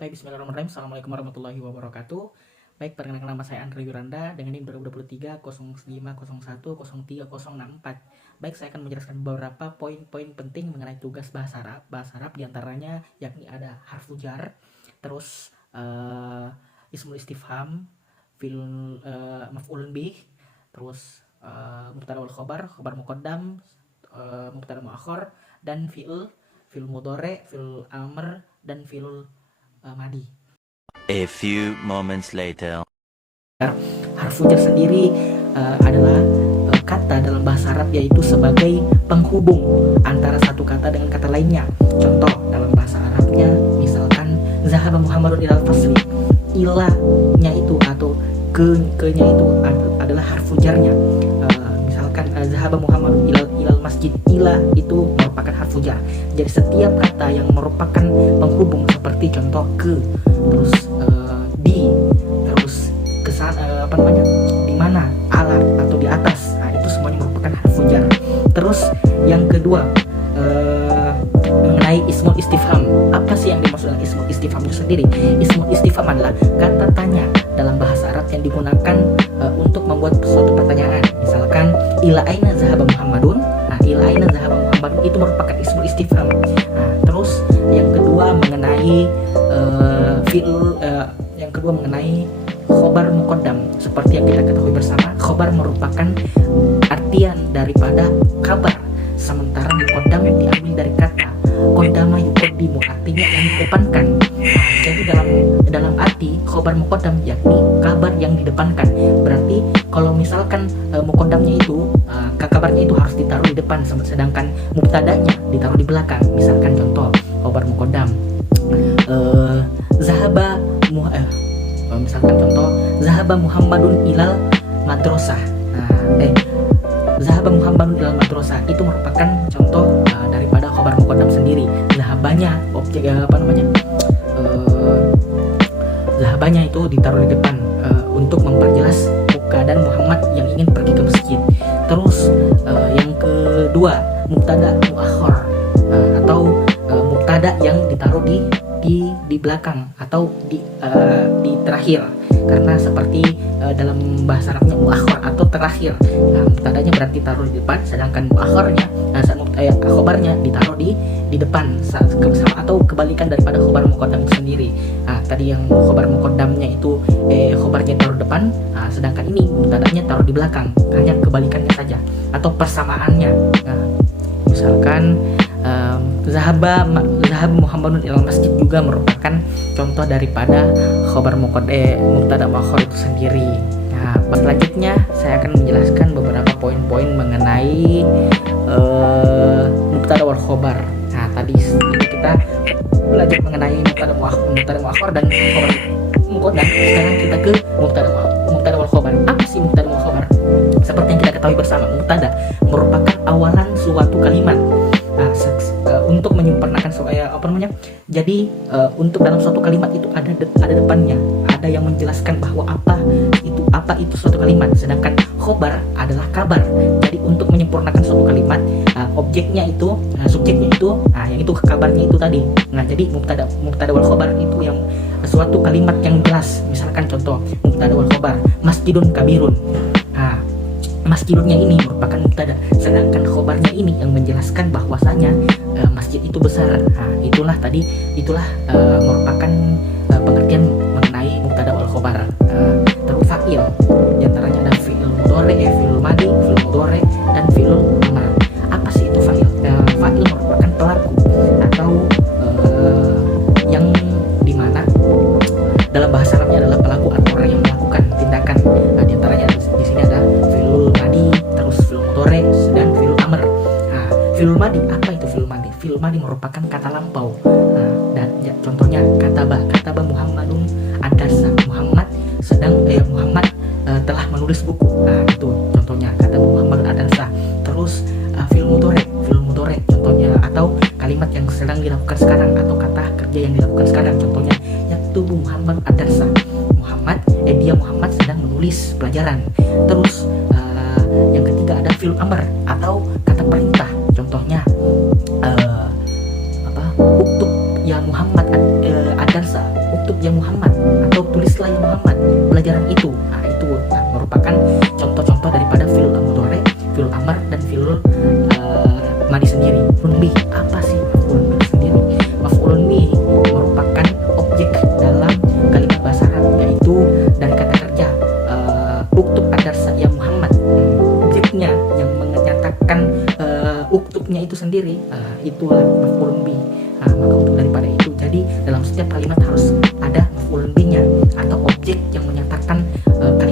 Baik, bismillahirrahmanirrahim. Assalamualaikum warahmatullahi wabarakatuh. Baik, perkenalkan nama saya Andre Yuranda dengan NIM 2023 0501 03 Baik, saya akan menjelaskan beberapa poin-poin penting mengenai tugas bahasa Arab. Bahasa Arab diantaranya yakni ada harfu jar, terus ismul istifham, maf'ulun bih, terus mubtada wal khobar muqaddam, mubtada muakhar, dan fi'il mudhari, fi'il amr, dan fi'il madi. A few moments later. Harfu jar sendiri adalah kata dalam bahasa Arab, yaitu sebagai penghubung antara satu kata dengan kata lainnya. Contoh dalam bahasa Arabnya, misalkan zahaba Muhammadun ilal fasli, ilahnya itu atau ke-nya itu adalah harfu jarnya. Misalkan zahaba Muhammadun ilal masjid, ilah itu merupakan harfu jar. Jadi setiap kata yang merupakan penghubung seperti contoh ke, terus di, terus kesan di mana, ala atau di atas, nah itu semuanya merupakan harfu jar. Terus yang kedua, mengenai ismul istifham. Apa sih yang dimaksud dengan ismul istifham itu sendiri? Ismul istifham adalah kata tanya dalam bahasa Arab yang digunakan untuk membuat suatu pertanyaan. Misalkan ila aina zahaba Muhammadun. Nah, ila aina zahaba Muhammadun itu merupakan ismul istifham. Nah, terus yang kedua mengenai khobar muqaddam. Seperti yang kita ketahui bersama, khobar merupakan artian daripada kabar, sementara muqaddam yang diambil dari kata qaddama yuqaddimu, artinya yang didepankan. Jadi dalam arti khobar muqaddam yakni kabar yang didepankan. Berarti kalau misalkan muqaddamnya itu kabarnya itu harus ditaruh di depan, sedangkan mubtadanya ditaruh di belakang. Misalkan contoh khobar muqaddam, misalkan contoh zahaba Muhammadun ilal madrasah. Zahaba Muhammadun ilal madrasah itu merupakan contoh daripada khobar muqaddam sendiri. Zahabanya objek zahabanya itu ditaruh di depan untuk memperjelas keadaan Muhammad yang ingin pergi ke masjid. Terus yang kedua mubtada muakhar, atau mubtada yang ditaruh di belakang atau di terakhir, karena seperti dalam bahasa Arabnya muakhar atau terakhir. Nah, mubtadanya berarti taruh di depan, sedangkan muakharnya khobarnya ditaruh di depan, atau kebalikan daripada khobar muqaddam itu sendiri. Nah, tadi yang khobar muqaddamnya itu khobarnya taruh depan, sedangkan ini mubtadanya taruh di belakang, hanya kebalikannya saja atau persamaannya. Nah, misalkan zahaba Muhammadun ilal masjid juga merupakan contoh daripada khobar mubtada muakhar itu sendiri. Nah, selanjutnya saya akan menjelaskan beberapa poin-poin mengenai mubtada wal khobar. Nah, tadi kita belajar mengenai mubtada muakhar dan khobar muqaddam. Sekarang kita ke mubtada wal khobar. Apa sih mubtada wal khobar? Seperti yang kita ketahui bersama, mubtada merupakan awalan suatu kalimat. Untuk menyempurnakan jadi untuk dalam suatu kalimat itu ada depannya, ada yang menjelaskan bahwa apa itu suatu kalimat, sedangkan khobar adalah kabar. Jadi untuk menyempurnakan suatu kalimat, subjeknya itu yang itu kabarnya itu tadi. Nah, jadi mubtada wal khobar itu yang suatu kalimat yang jelas. Misalkan contoh mubtada wal khobar masjidun kabirun. Masjidunnya ini merupakan mubtada, sedangkan khobarnya ini yang menjelaskan bahwasanya masjid itu besar. Nah, itulah merupakan pengertian mengenai mubtada wal khobar. Terus fa'il, diantaranya ada fi'il mudhari, fi'il madi, fi'il mudhari, dan fi'il amr. Apa sih itu fa'il? Fa'il merupakan pelaku atau yang dimana dalam bahasa Arabnya adalah pelaku atau orang yang melakukan tindakan. Nah, diantaranya di sini ada fi'il madi, terus fi'il mudhari, dan fi'il amr. Nah, fi'il madi, apa itu fi'il madi? Fi'il madi merupakan kata lampau. Nah, dan contohnya kataba Muhammadun ad-darsa. Muhammad telah menulis buku. Nah, itu contohnya kataba Muhammadun ad-darsa. Terus fi'il mudhari contohnya, atau kalimat yang sedang dilakukan sekarang, atau kata kerja yang dilakukan sekarang. Contohnya yaktubu Muhammad ad-darsa. Dia Muhammad sedang menulis pelajaran. Terus yang ketiga ada fi'il amr atau kata perintah. Contohnya uktub ya Muhammad ad-darsa, adalah maf'ulun bih. Nah, maka untuk daripada itu, jadi dalam setiap kalimat harus ada maf'ulun bihnya atau objek yang menyatakan kalimat